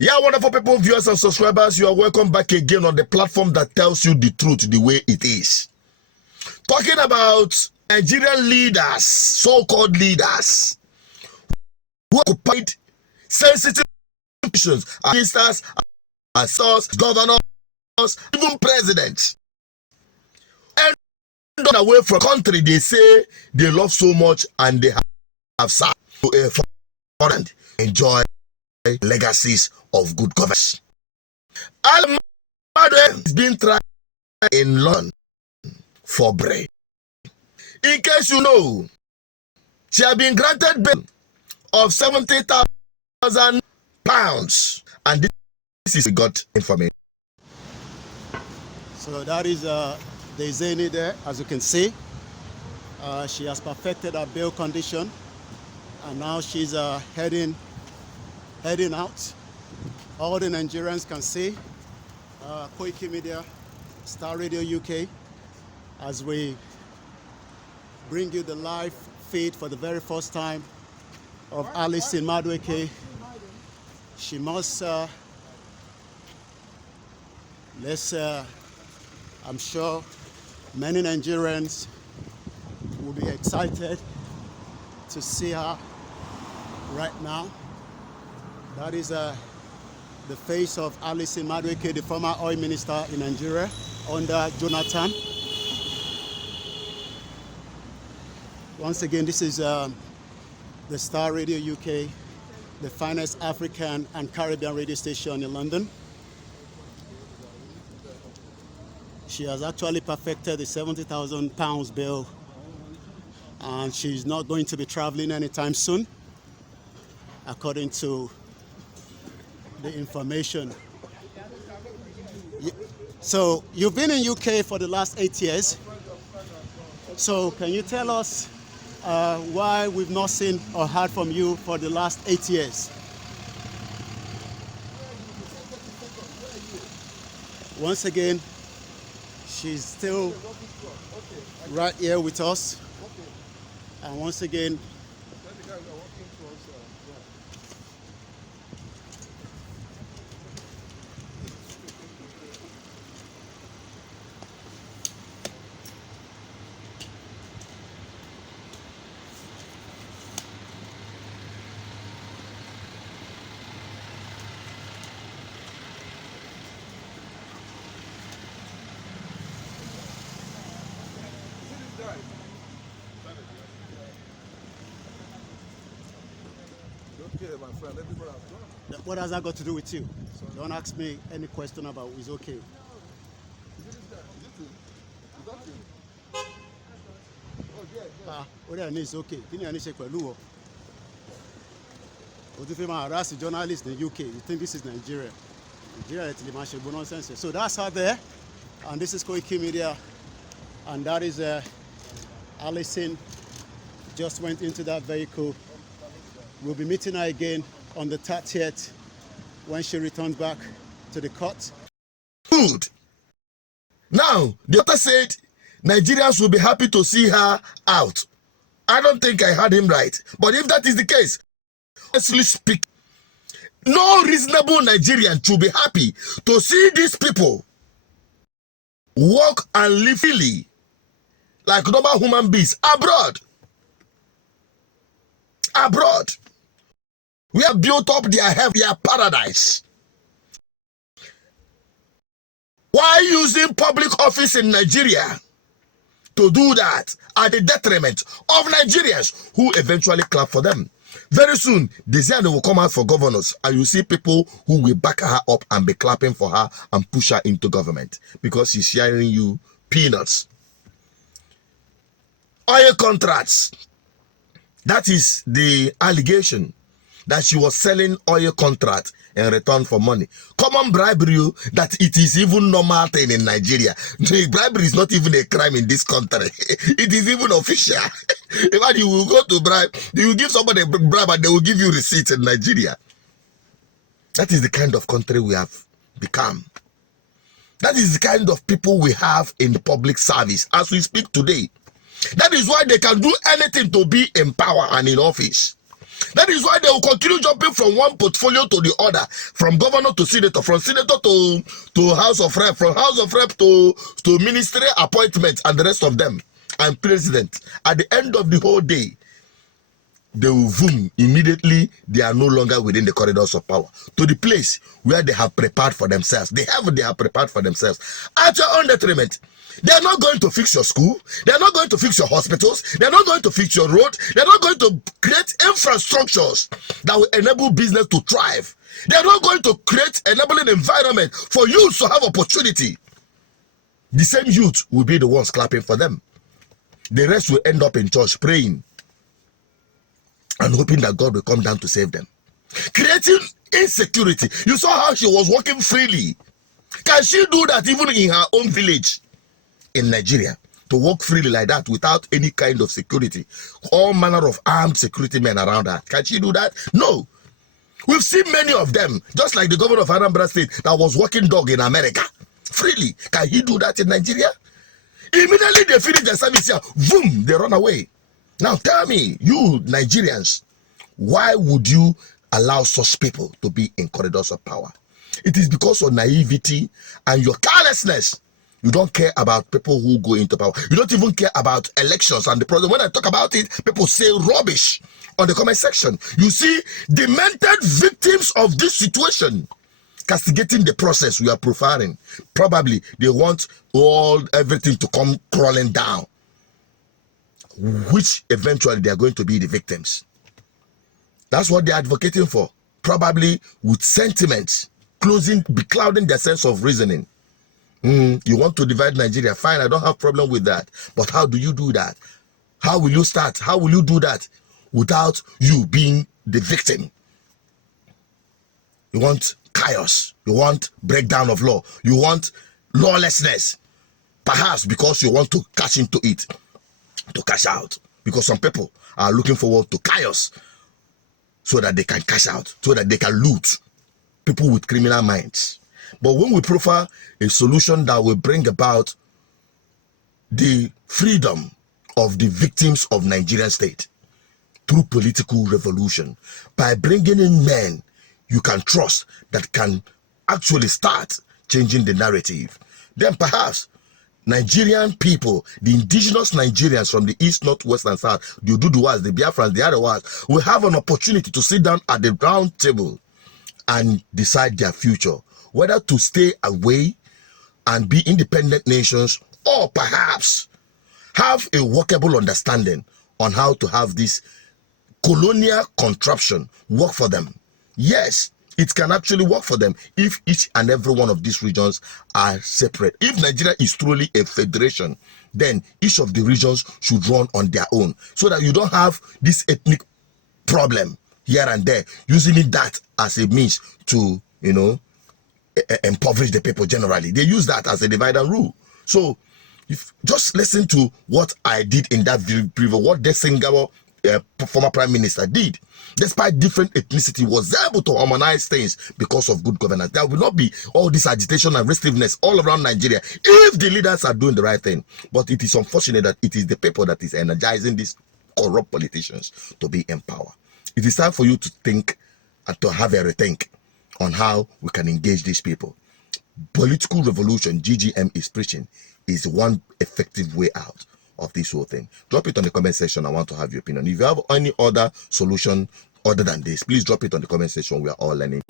Yeah, wonderful people, viewers and subscribers, you are welcome back again on the platform that tells you the truth the way it is. Talking about Nigerian leaders, so-called leaders, who occupied sensitive positions, ministers, assessors, governors, even presidents. And away from country they say they love so much and they have served to a foreign enjoy legacies of good governance. Alison-Madueke is being tried in London for bread. In case you know, she has been granted bail of £70,000, and this is got information. So that is the Zeni there, as you can see. She has perfected her bail condition, and now she's heading out. All the Nigerians can see Koiki Media, Star Radio UK, as we bring you the live feed for the very first time of Alison-Madueke. She must, I'm sure many Nigerians will be excited to see her right now. That is the face of Alison-Madueke, the former oil minister in Nigeria under Jonathan. Once again, this is the Star Radio UK, the finest African and Caribbean radio station in London. She has actually perfected the £70,000 bail, and she's not going to be traveling anytime soon, according to the information. So you've been in UK for the last 8 years. So can you tell us why we've not seen or heard from you for the last 8 years? Once again, she's still right here with us. And once again, what has that got to do with you? Don't ask me any question about it's okay. What is okay? Can you say Peru? What if you harass a journalist in the UK? You think this is Nigeria? Nigeria is the nonsense. So that's her there, and this is Koiki Media, and that is Alison. Just went into that vehicle. We'll be meeting her again on the 30th when she returns back to the court. Good. Now, the author said Nigerians will be happy to see her out. I don't think I heard him right. But if that is the case, honestly speak, no reasonable Nigerian should be happy to see these people walk and live freely like normal human beings abroad. Abroad. We have built up their heaven, their paradise. Why using public office in Nigeria to do that at the detriment of Nigerians who eventually clap for them? Very soon, they say they will come out for governors, and you see people who will back her up and be clapping for her and push her into government because she's sharing you peanuts. Oil contracts. That is the allegation, that she was selling oil contract in return for money. Common bribery, that it is even normal thing in Nigeria. The bribery is not even a crime in this country. It is even official. If you will go to bribe, you will give somebody a bribe and they will give you receipt in Nigeria. That is the kind of country we have become. That is the kind of people we have in the public service as we speak today. That is why they can do anything to be in power and in office. That is why they will continue jumping from one portfolio to the other, from governor to senator, from senator to House of Rep, from House of Rep to ministry appointments and the rest of them, and president. At the end of the whole day, they will boom, immediately they are no longer within the corridors of power, to the place where they have prepared for themselves. They have prepared for themselves at your own detriment. They are not going to fix your school. They are not going to fix your hospitals. They are not going to fix your road. They are not going to create infrastructures that will enable business to thrive. They are not going to create enabling environment for youth to have opportunity. The same youth will be the ones clapping for them. The rest will end up in church praying and hoping that God will come down to save them. Creating insecurity. You saw how she was walking freely. Can she do that even in her own village in Nigeria? To walk freely like that without any kind of security, all manner of armed security men around her? Can she do that? No. We've seen many of them, just like the governor of Anambra State that was walking dog in America freely. Can he do that in Nigeria? Immediately they finish their service here, boom, they run away. Now tell me, you Nigerians, why would you allow such people to be in corridors of power? It is because of naivety and your carelessness. You don't care about people who go into power. You don't even care about elections and the problem. When I talk about it, people say rubbish on the comment section. You see, demented victims of this situation castigating the process we are profiling. Probably they want everything to come crawling down, which eventually they are going to be the victims. That's what they're advocating for. Probably with sentiments beclouding their sense of reasoning. You want to divide Nigeria? Fine, I don't have problem with that. But how do you do that? How will you start? How will you do that without you being the victim? You want chaos. You want breakdown of law. You want lawlessness. Perhaps because you want to cash into it, to cash out. Because some people are looking forward to chaos so that they can cash out, so that they can loot. People with criminal minds. But when we profile a solution that will bring about the freedom of the victims of Nigerian state through political revolution, by bringing in men you can trust that can actually start changing the narrative, then perhaps Nigerian people, the indigenous Nigerians from the east, north, west, and south, the Oduduwas, the Biafrans, the Arewas, will have an opportunity to sit down at the round table and decide their future, whether to stay away and be independent nations, or perhaps have a workable understanding on how to have this colonial contraption work for them. Yes, it can actually work for them if each and every one of these regions are separate. If Nigeria is truly a federation, then each of the regions should run on their own, so that you don't have this ethnic problem here and there, using that as a means to, impoverish the people generally. They use that as a divide and rule. So if just listen to what I did in that preview, what the Singapore former prime minister did. Despite different ethnicity, was able to harmonize things because of good governance. There will not be all this agitation and restiveness all around Nigeria if the leaders are doing the right thing. But it is unfortunate that it is the people that is energizing these corrupt politicians to be in power. It is time for you to think and to have a rethink on how we can engage these people. Political revolution, GGM is preaching, is one effective way out of this whole thing. Drop it on the comment section. I want to have your opinion. If you have any other solution other than this, please drop it on the comment section. We are all learning.